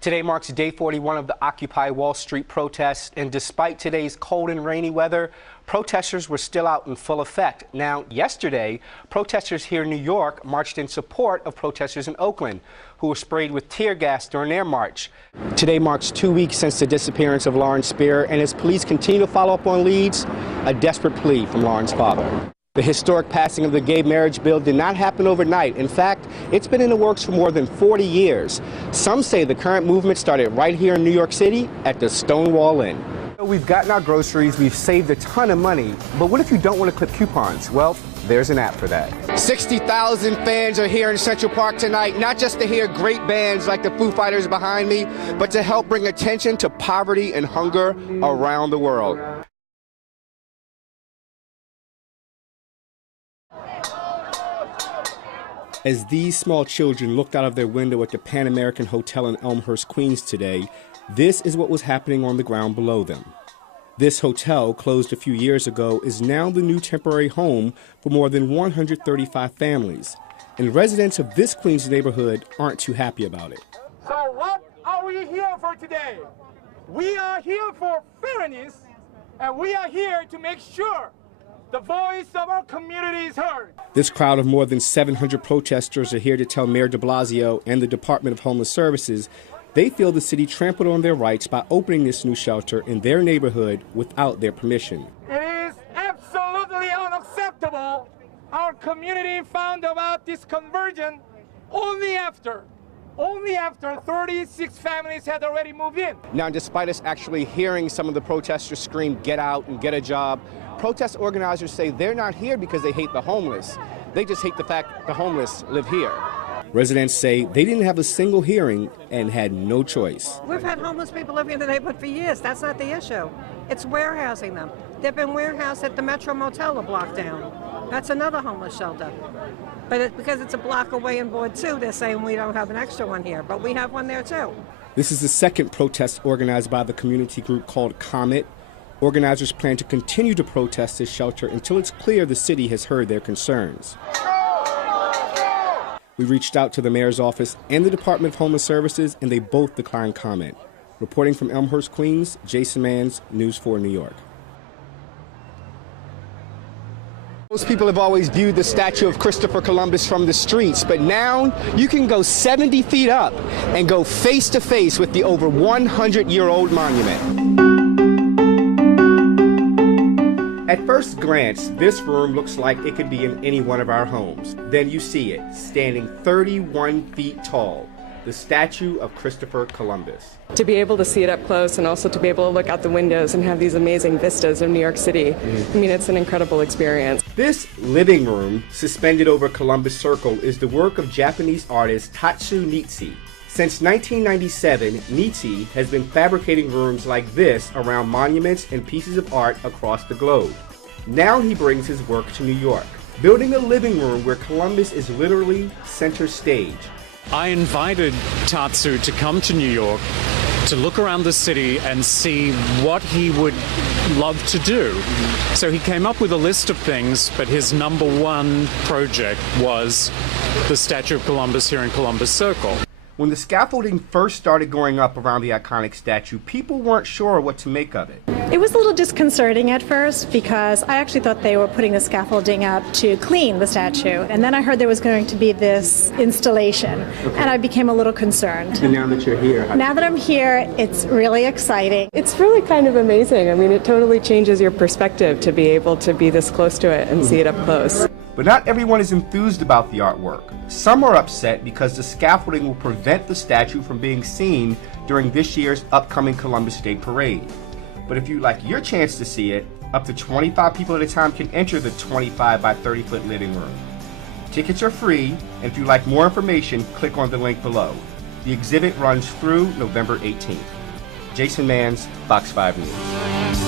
Today marks day 41 of the Occupy Wall Street protests, and despite today's cold and rainy weather, protesters were still out in full effect. Now, yesterday, protesters here in New York marched in support of protesters in Oakland, who were sprayed with tear gas during their march. Today marks 2 weeks since the disappearance of Lauren Spear, and as police continue to follow up on leads, a desperate plea from Lauren's father. The historic passing of the gay marriage bill did not happen overnight. In fact, it's been in the works for more than 40 years. Some say the current movement started right here in New York City at the Stonewall Inn. We've gotten our groceries, we've saved a ton of money, but what if you don't want to clip coupons? Well, there's an app for that. 60,000 fans are here in Central Park tonight, not just to hear great bands like the Foo Fighters behind me, but to help bring attention to poverty and hunger around the world. As these small children looked out of their window at the Pan American Hotel in Elmhurst, Queens today, this is what was happening on the ground below them. This hotel, closed a few years ago, is now the new temporary home for more than 135 families. And residents of this Queens neighborhood aren't too happy about it. So what are we here for today? We are here for fairness, and we are here to make sure the voice of our community is heard. This crowd of more than 700 protesters are here to tell Mayor de Blasio and the Department of Homeless Services they feel the city trampled on their rights by opening this new shelter in their neighborhood without their permission. It is absolutely unacceptable. Our community found about this conversion only after 36 families had already moved in. Now, despite us actually hearing some of the protesters scream, "Get out and get a job," protest organizers say they're not here because they hate the homeless. They just hate the fact the homeless live here. Residents say they didn't have a single hearing and had no choice. We've had homeless people living in the neighborhood for years. That's not the issue. It's warehousing them. They've been warehoused at the Metro Motel a block down. That's another homeless shelter. But because it's a block away in Ward 2, they're saying we don't have an extra one here, but we have one there too. This is the second protest organized by the community group called Comet. Organizers plan to continue to protest this shelter until it's clear the city has heard their concerns. We reached out to the mayor's office and the Department of Homeless Services, and they both declined comment. Reporting from Elmhurst, Queens, Jaison Mans, News 4 New York. Most people have always viewed the statue of Christopher Columbus from the streets, but now you can go 70 feet up and go face to face with the over 100-year-old monument. At first glance, this room looks like it could be in any one of our homes. Then you see it, standing 31 feet tall, the statue of Christopher Columbus. To be able to see it up close and also to be able to look out the windows and have these amazing vistas of New York City, I mean, it's an incredible experience. This living room, suspended over Columbus Circle, is the work of Japanese artist Tatsu Nitsi. Since 1997, Nitsi has been fabricating rooms like this around monuments and pieces of art across the globe. Now he brings his work to New York, building a living room where Columbus is literally center stage. I invited Tatsu to come to New York to look around the city and see what he would love to do. So he came up with a list of things, but his number one project was the Statue of Columbus here in Columbus Circle. When the scaffolding first started going up around the iconic statue, people weren't sure what to make of it. It was a little disconcerting at first because I actually thought they were putting the scaffolding up to clean the statue. And then I heard there was going to be this installation, and I became a little concerned. And now that you're here? Now that I'm here, it's really exciting. It's really kind of amazing. I mean, it totally changes your perspective to be able to be this close to it and see it up close. But not everyone is enthused about the artwork. Some are upset because the scaffolding will prevent the statue from being seen during this year's upcoming Columbus Day Parade. But if you'd like your chance to see it, up to 25 people at a time can enter the 25 by 30 foot living room. Tickets are free, and if you'd like more information, click on the link below. The exhibit runs through November 18th. Jaison Mans, Fox 5 News.